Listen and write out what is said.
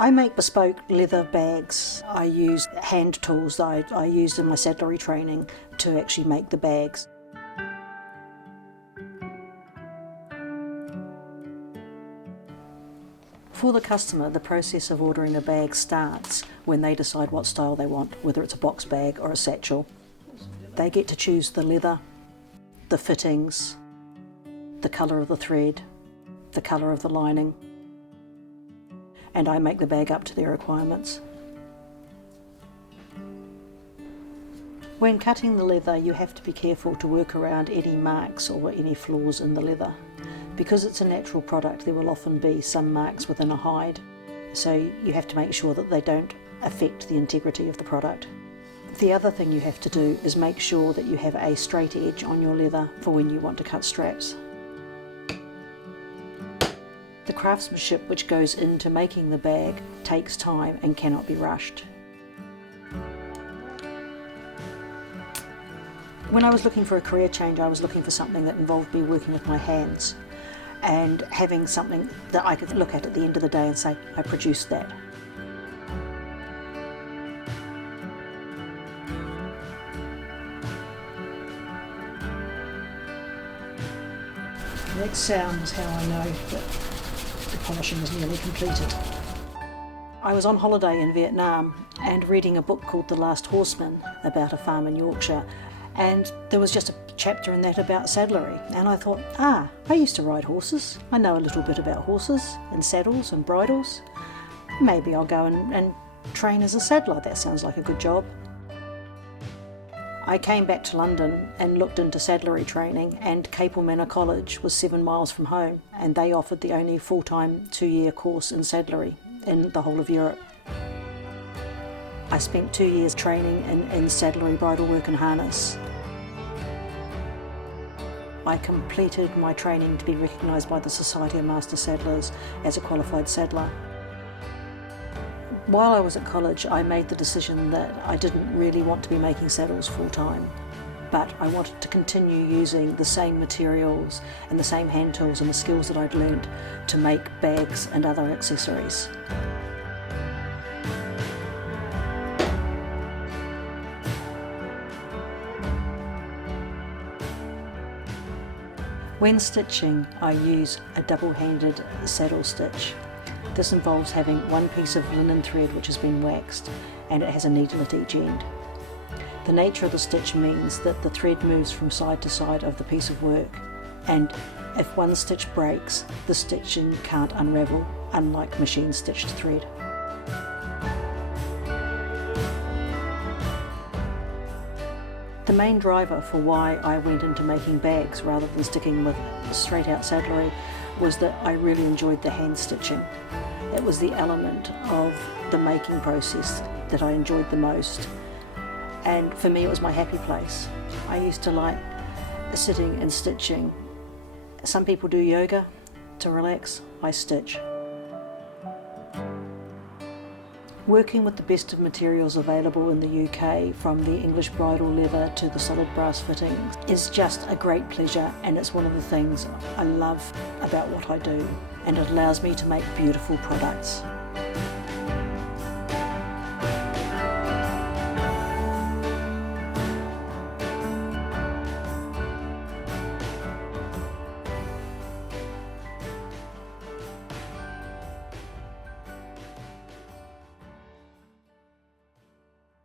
I make bespoke leather bags. I use hand tools that I used in my saddlery training to actually make the bags. For the customer, the process of ordering a bag starts when they decide what style they want, whether it's a box bag or a satchel. They get to choose the leather, the fittings, the colour of the thread, the colour of the lining, and I make the bag up to their requirements. When cutting the leather, you have to be careful to work around any marks or any flaws in the leather. Because it's a natural product, there will often be some marks within a hide, so you have to make sure that they don't affect the integrity of the product. The other thing you have to do is make sure that you have a straight edge on your leather for when you want to cut straps. The craftsmanship which goes into making the bag takes time and cannot be rushed. When I was looking for a career change, I was looking for something that involved me working with my hands and having something that I could look at the end of the day and say, I produced that. That sound is how I know that the polishing is nearly completed. I was on holiday in Vietnam and reading a book called The Last Horseman about a farm in Yorkshire, and there was just a chapter in that about saddlery, and I thought, I used to ride horses. I know a little bit about horses and saddles and bridles. Maybe I'll go and train as a saddler. That sounds like a good job. I came back to London and looked into saddlery training, and Capel Manor College was 7 miles from home, and they offered the only full-time 2-year course in saddlery in the whole of Europe. I spent 2 years training in saddlery, bridle work and harness. I completed my training to be recognised by the Society of Master Saddlers as a qualified saddler. While I was at college, I made the decision that I didn't really want to be making saddles full-time, but I wanted to continue using the same materials and the same hand tools and the skills that I'd learned to make bags and other accessories. When stitching, I use a double-handed saddle stitch. This involves having one piece of linen thread which has been waxed, and it has a needle at each end. The nature of the stitch means that the thread moves from side to side of the piece of work, and if one stitch breaks, the stitching can't unravel, unlike machine-stitched thread. The main driver for why I went into making bags rather than sticking with straight-out saddlery was that I really enjoyed the hand stitching. It was the element of the making process that I enjoyed the most, and for me it was my happy place. I used to like sitting and stitching. Some people do yoga to relax. I stitch. Working with the best of materials available in the UK, from the English bridle leather to the solid brass fittings, is just a great pleasure, and it's one of the things I love about what I do, and it allows me to make beautiful products.